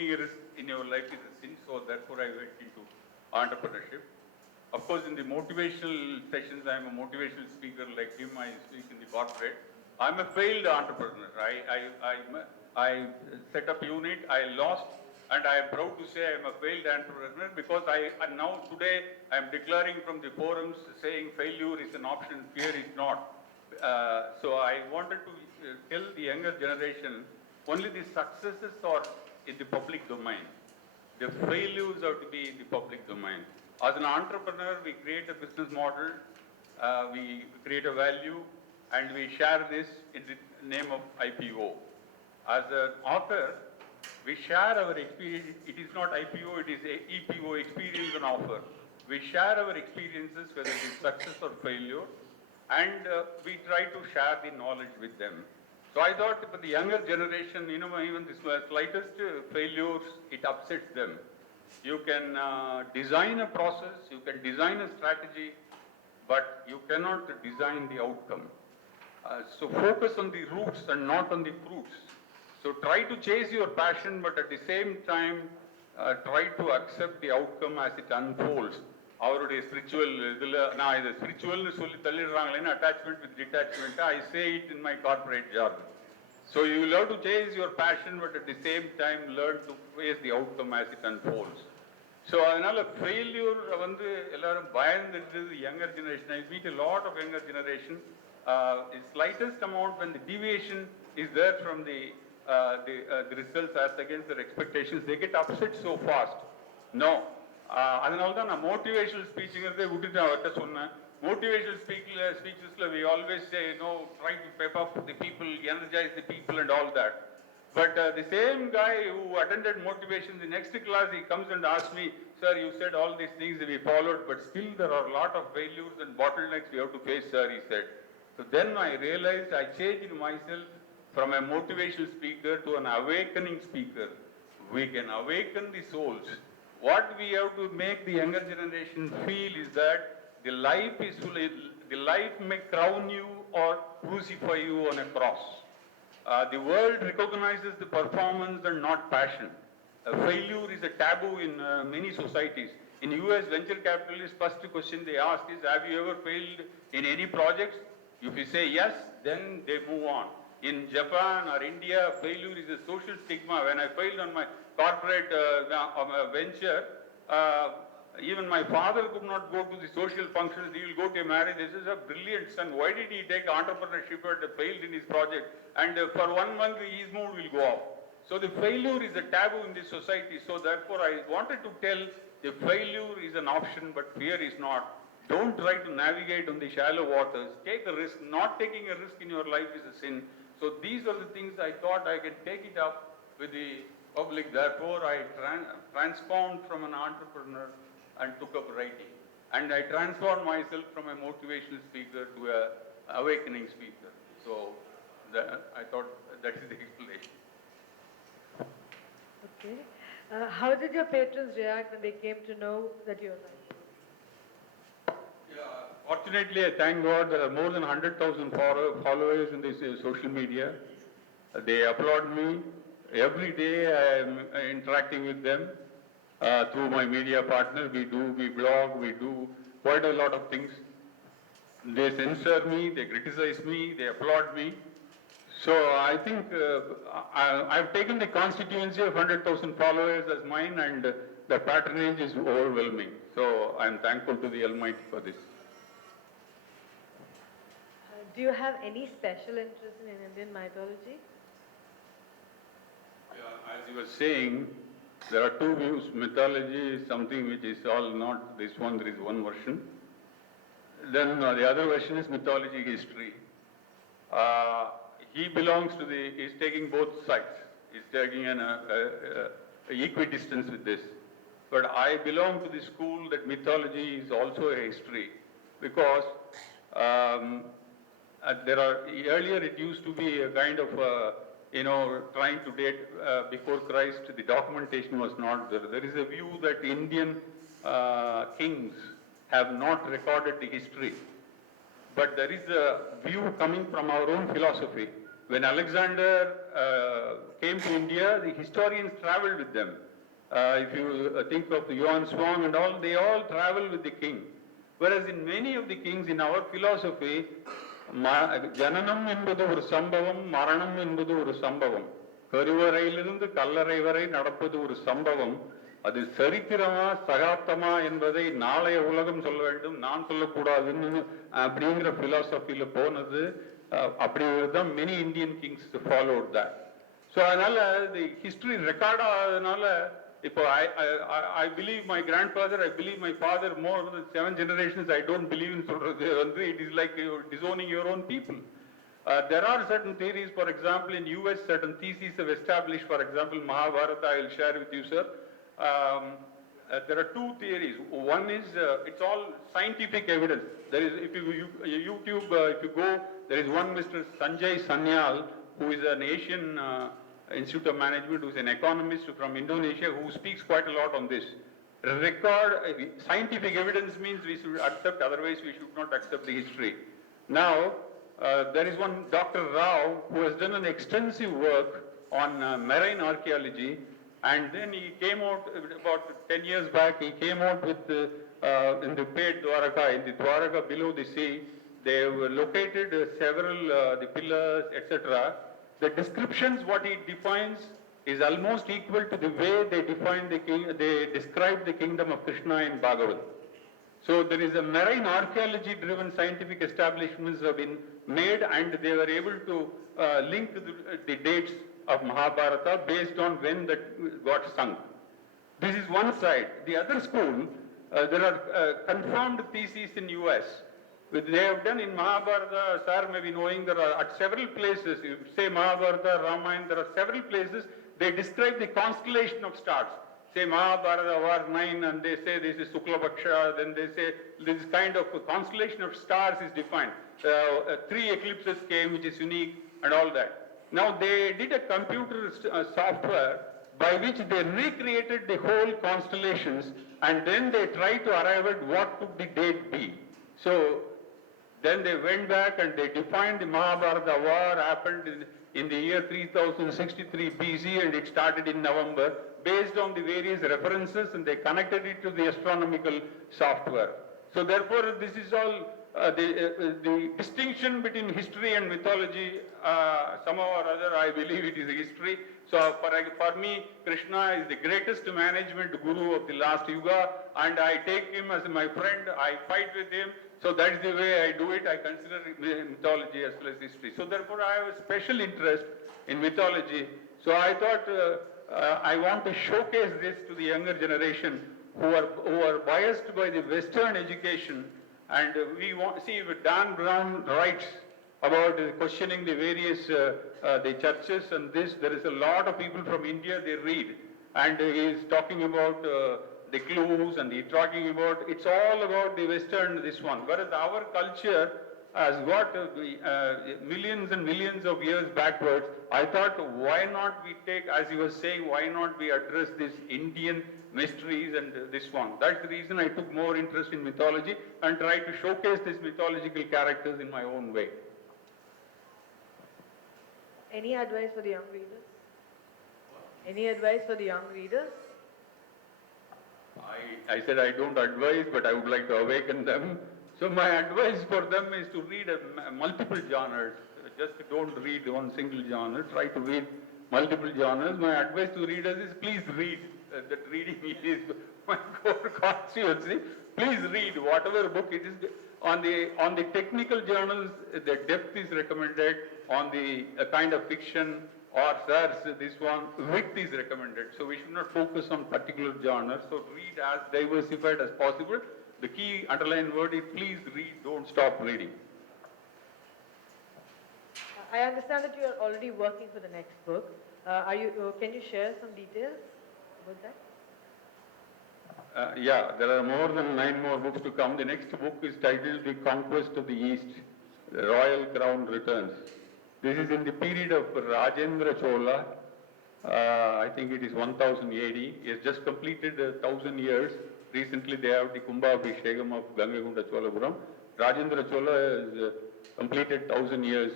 taking a risk in your life is a sin, so therefore I went into entrepreneurship. Of course, in the motivational sessions, I am a motivational speaker like him. I speak in the corporate. I'm a failed entrepreneur. I set up unit, I lost, and I am proud to say I am a failed entrepreneur because now today I am declaring from the forums saying failure is an option, fear is not. So I wanted to tell the younger generation only the successes are in the public domain. The failures are to be in the public domain. As an entrepreneur, we create a business model, we create a value, and we share this in the name of IPO. As an author, we share our experience. It is not IPO, it is EPO, experience and offer. We share our experiences, whether it is success or failure, and we try to share the knowledge with them. So I thought for the younger generation, even the slightest failures, it upsets them. You can design a process, you can design a strategy, but you cannot design the outcome. So focus on the roots and not on the fruits. So try to chase your passion, but at the same time, try to accept the outcome as it unfolds. அவருடைய spiritual இதில் நான் இதை ஸ்பிரிச்சுவல்னு சொல்லி தள்ளிடுறாங்களேன்னு attachment with detachment. I say it in my corporate jargon. So you will have to chase your passion, but at the same time learn to face the outcome as it unfolds. So அதனால failure வந்து எல்லாரும் பயந்துட்டு younger generation. I meet a lot of younger generation. The slightest amount when the deviation is there from the results as against their expectations, they get upset so fast. No. அதனால தான் நான் motivational ஸ்பீச்சுங்கிறதே விட்டுட்டு அவர்கிட்ட சொன்னேன். Motivational speeches, we always say, try to pep up the people, energize the people and all that. But the same guy who attended motivation, the next class, he comes and asks me, sir, you said all these things we followed, but still there are a lot of failures and bottlenecks we have to face, sir, he said. So then I realized I changed myself from a motivational speaker to an awakening speaker. We can awaken the souls. What we have to make the younger generation feel is that the life may crown you or crucify you on a cross. The world recognizes the performance and not passion. Failure is a taboo in many societies. In US venture capitalists, first question they ask is, have you ever failed in any projects? If you say yes, then they move on. In Japan or India, failure is a social stigma. When I failed on my corporate venture, even my father could not go to the social functions. He will go to a marriage. This is a brilliant son. Why did he take entrepreneurship and failed in his project? And for 1 month, his mood will go off. So the failure is a taboo in this society. So therefore, I wanted to tell the failure is an option, but fear is not. Don't try to navigate on the shallow waters. Take a risk. Not taking a risk in your life is a sin. So these are the things I thought I could take it up with the public. Therefore, I transformed from an entrepreneur and took up writing. And I transformed myself from a motivational speaker to an awakening speaker. So I thought that is the explanation. Okay. How did your patrons react when they came to know that you're right? Fortunately, I thank God there are more than 100,000 followers in this social media. They applaud me. Every day I am interacting with them through my media partners. We blog, we do quite a lot of things. They censor me, they criticize me, they applaud me. So I think I've taken the constituency of 100,000 followers as mine, and the patronage is overwhelming. So I'm thankful to the Almighty for this. Do you have any special interest in Indian mythology? Yeah, as you were saying, there are two views. Mythology is something which is all not this one, there is one version. Then the other version is mythology history. He belongs to he's taking both sides. He's taking an equidistance with this. But I belong to the school that mythology is also a history, because earlier it used to be a kind of trying to date before Christ. The documentation was not there. There is a view that Indian kings have not recorded the history. But there is a view coming from our own philosophy When Alexander came to India, the historians traveled with them. If you think of Yuan Swang and all, they all travel with the king. Whereas in many of the kings, in our philosophy, ஜனனம் என்பது ஒரு சம்பவம், மரணம் என்பது ஒரு சம்பவம். கருவறையிலிருந்து கல்லறை வரை நடப்பது ஒரு சம்பவம். அது சரித்திரமா சகாப்தமா என்பதை நாளைய உலகம் சொல்ல வேண்டும், நான் சொல்லக்கூடாதுன்னு அப்படிங்கிற பிலாசபியில போனது. அப்படிதான் many Indian kings followed that. So அதனால the history record ஆனதுனால இப்போ I believe my grandfather, I believe my father, more than 7 generations I don't believe in சொல்றது வந்து it is like you're disowning your own people. There are certain theories, for example in US certain theses have established, for example Mahabharata, I will share with you sir. There are two theories. One is it's all scientific evidence. There is, if you YouTube, if you go, there is one Mr. Sanjay Sanyal, who is an Asian Institute of Management, who is an economist from Indonesia, who speaks quite a lot on this. Scientific evidence means we should accept, otherwise we should not accept the history. Now, there is one Dr. Rao who has done an extensive work on marine archaeology, and then he came out about 10 years back, he came out with in the paid Dwaraka, in the Dwaraka below the sea, they have located several the pillars, etc. The descriptions, what he defines, is almost equal to the way they define they describe the kingdom of Krishna in Bhagavad. So there is a marine archaeology driven scientific establishments have been made, and they were able to link the dates of Mahabharata based on when that got sunk. This is one side. The other school, there are confirmed theses in US. They have done in Mahabharata, sir may be knowing, there are at several places, you say Mahabharata, Ramayana, there are several places, they describe the constellation of stars. Say Mahabharata War 9, and they say this is Sukla Paksha, then they say this kind of constellation of stars is defined. 3 eclipses came, which is unique, and all that. Now they did a computer software by which they recreated the whole constellations, and then they tried to arrive at what could the date be. So then they went back and they defined the Mahabharata war happened in the year 3063 BC, and it started in November based on the various references, and they connected it to the astronomical software. So therefore this is all the distinction between history and mythology, somehow or other I believe it is a history. So for me, Krishna is the greatest management guru of the last yuga, and I take him as my friend, I fight with him. So that is the way I do it. I consider mythology as well as history. So therefore I have a special interest in mythology. So I thought I want to showcase this to the younger generation who are biased by the Western education. And we want to see if Dan Brown writes about questioning the various the churches and this. There is a lot of people from India, they read. And he is talking about the clues, and he's talking about, it's all about the Western, this one. Whereas our culture has got millions and millions of years backwards. I thought, why not we take, as he was saying, why not we address this Indian mysteries and this one. That's the reason I took more interest in mythology and tried to showcase these mythological characters in my own way. Any advice for the young readers? Any advice for the young readers? I said I don't advise, but I would like to awaken them. So my advice for them is to read multiple genres. Just don't read one single genre. Try to read multiple genres. My advice to readers is please read. That reading is my core constituency. Please read whatever book it is. On the technical journals, the depth is recommended. On the kind of fiction or search, this one, width is recommended. So we should not focus on particular genres. So read as diversified as possible. The key underlying word is please read, don't stop reading. I understand that you are already working for the next book. Can you share some details about that? Yeah, there are more than 9 more books to come. The next book is titled The Conquest of the East, The Royal Crown Returns. This is in the period of Rajendra Chola. I think it is 1000 AD. He has just completed 1000 years. Recently they have the Kumbhabhishekam of Gangagunda Cholapuram. Rajendra Chola is completed 1,000 years.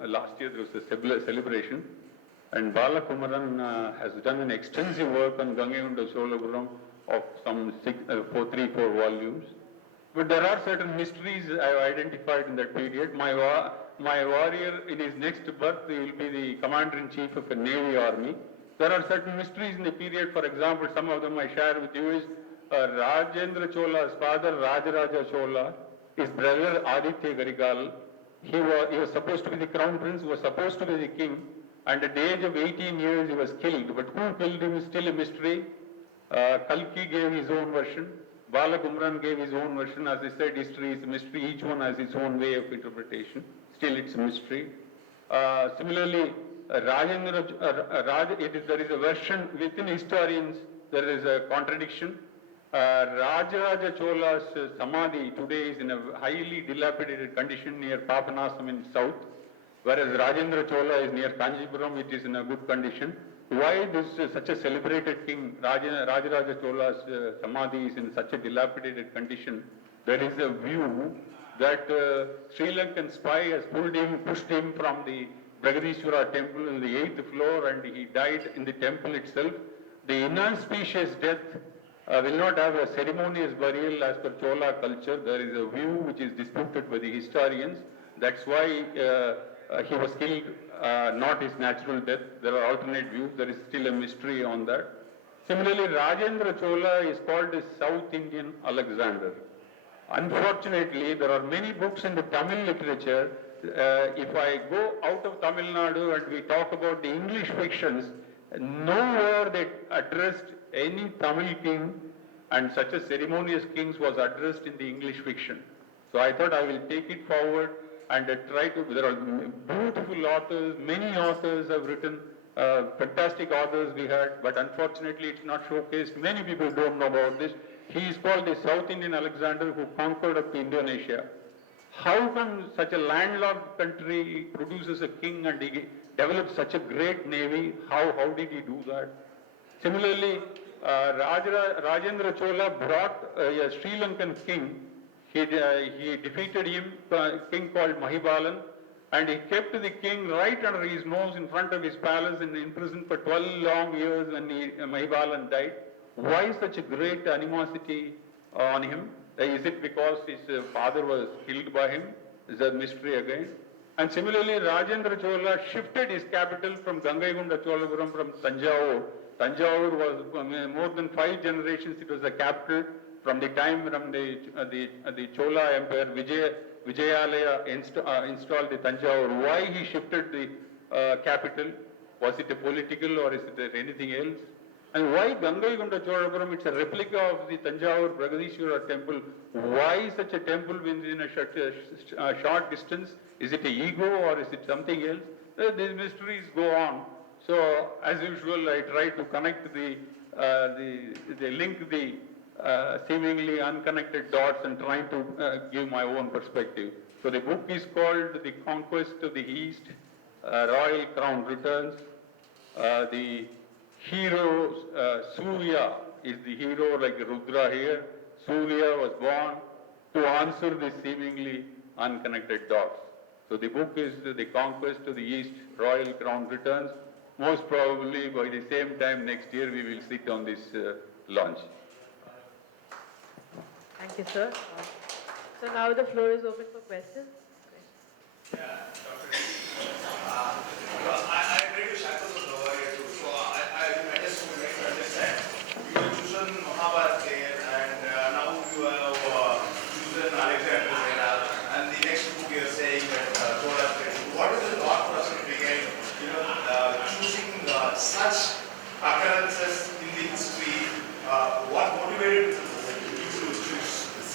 Last year there was a celebration. And Balakumaran has done an extensive work on Gangaykonda Cholapuram of some 4 volumes. But there are certain mysteries I have identified in that period. My warrior in his next birth will be the commander-in-chief of a navy army. There are certain mysteries in the period. For example, some of them I share with you is Rajendra Chola's father, Rajaraja Chola, his brother Aditya Garigal. He was supposed to be the crown prince, was supposed to be the king, and at the age of 18 years he was killed. But who killed him is still a mystery. Kalki gave his own version. Balakumran gave his own version. As I said, history is a mystery. Each one has its own way of interpretation. Still, it's a mystery. Similarly, there is a version within historians. There is a contradiction. Rajaraja Chola's Samadhi today is in a highly dilapidated condition near Papanasam in south, whereas Rajendra Chola is near Kanjipuram. It is in a good condition. Why this such a celebrated king, Rajaraja Chola's Samadhi is in such a dilapidated condition? There is a view that Sri Lankan spy has pushed him from the Bragadishwara temple in the 8th floor, and he died in the temple itself. The inauspicious death will not have a ceremonious burial as per Chola culture. There is a view which is disputed by the historians. That's why he was killed, not his natural death. There are alternate views. There is still a mystery on that. Similarly, Rajendra Chola is called the South Indian Alexander. Unfortunately, there are many books in the Tamil literature. If I go out of Tamil Nadu and we talk about the English fictions, nowhere they addressed any Tamil king, and such a ceremonious king was addressed in the English fiction. So I thought I will take it forward and try to, there are beautiful authors, many authors have written, fantastic authors we had, but unfortunately it's not showcased. Many people don't know about this. He is called the South Indian Alexander, who conquered up to Indonesia. How come such a landlocked country produces a king and he develops such a great navy? How did he do that? Similarly, Rajendra Chola brought a Sri Lankan king. He defeated him, a king called Mahibalan, and he kept the king right under his nose in front of his palace and in prison for 12 long years when Mahibalan died. Why such a great animosity on him? Is it because his father was killed by him? Is a mystery again. And similarly, Rajendra Chola shifted his capital from Gangaykonda Cholapuram from Tanjavur. Tanjavur was more than 5 generations. It was the capital from the time from the Chola Empire. Vijayalaya installed the Tanjavur. Why he shifted the capital? Was it a political or is it anything else? And why Gangaykonda Cholapuram? It's a replica of the Tanjavur Bragadishwara temple. Why such a temple within a short distance? Is it an ego or is it something else? These mysteries go on. So, as usual, I try to connect link the seemingly unconnected dots and trying to give my own perspective. So the book is called The Conquest of the East, Royal Crown Returns. The hero, Surya, is the hero like Rudra here. Surya was born to answer the seemingly unconnected dots. So the book is The Conquest of the East, Royal Crown Returns. Most probably by the same time next year we will sit on this launch. Thank you, sir. So now the floor is open for questions. Yeah, Dr. I agree with Shankar over here too. So I just would like to understand. You have chosen Mahabharat there, and now you have chosen Alexander there, and the next book you are saying that Chola. What is the thought process behind choosing such occurrences in the history? What motivated you to choose this?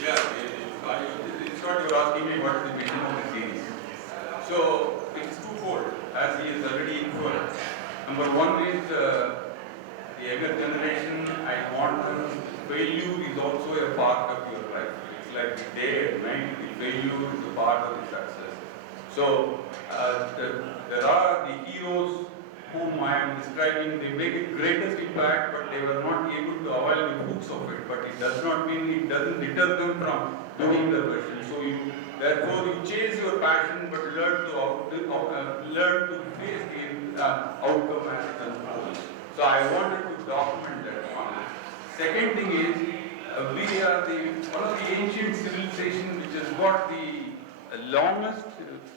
Yeah, it's not you're asking me what is the vision of the series. So it's twofold, as he is already inferred. Number one is the younger generation. I want them. Failure is also a part of your life. It's like the day and night. The failure is a part of the success. So there are the heroes whom I am describing. They make the greatest impact, but they were not able to avail the fruits of it. But it does not mean, it doesn't deter them from doing the version. So Therefore, you chase your passion, but learn to face the outcome as it unfolds. So I wanted to document that one. Second thing is, we are one of the ancient civilizations which has got the longest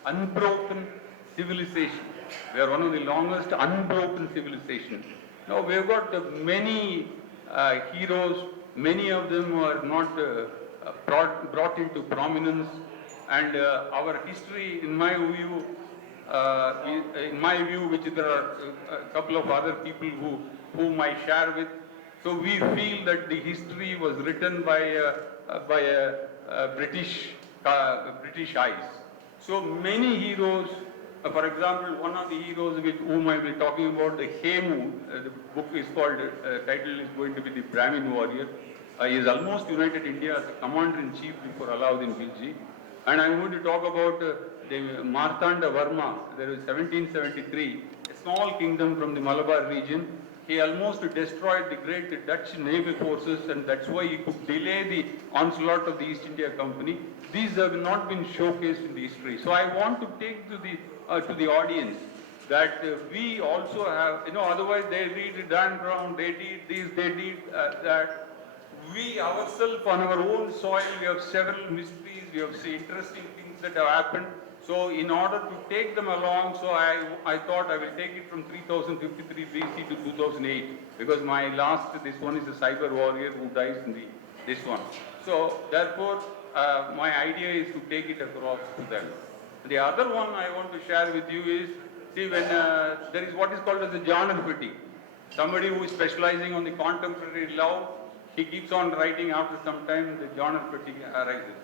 unbroken civilization. We are one of the longest unbroken civilizations. Now we have got many heroes. Many of them were not brought into prominence, and our history, in my view, which there are a couple of other people whom I share with. So we feel that the history was written by British eyes. So many heroes. For example, one of the heroes with whom I will be talking about, the Hemu, the book is called, title is going to be The Brahmin Warrior. He is almost united India as a commander-in-chief before Alauddin Khilji. And I am going to talk about the Martanda Varma. There was 1773, a small kingdom from the Malabar region. He almost destroyed the great Dutch naval forces, and that's why he could delay the onslaught of the East India Company. These have not been showcased in the history. So I want to take to the audience that we also have, otherwise they read Dan Brown, they did this, they did that. We ourselves on our own soil, we have several mysteries, we have seen interesting things that have happened. So in order to take them along, so I thought I will take it from 3053 BC to 2008, because my this one is a cyber warrior who dies in this one. So therefore, my idea is to take it across to them. The other one I want to share with you is, see, when there is what is called as the genre fatigue. Somebody who is specializing on the contemporary love, he keeps on writing, after some time the genre fatigue arises.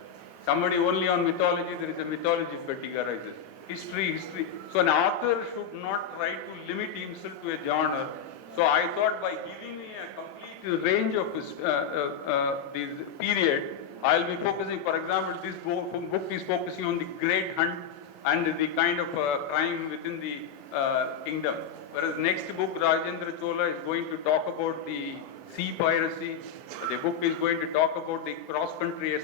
Somebody only on mythology, there is a mythology fatigue arises. History. So an author should not try to limit himself to a genre. So I thought by giving me a complete range of this period, I'll be focusing, for example, this book is focusing on the great hunt and the kind of crime within the kingdom. Whereas next book, Rajendra Chola, is going to talk about the sea piracy. The book is going to talk about the cross-country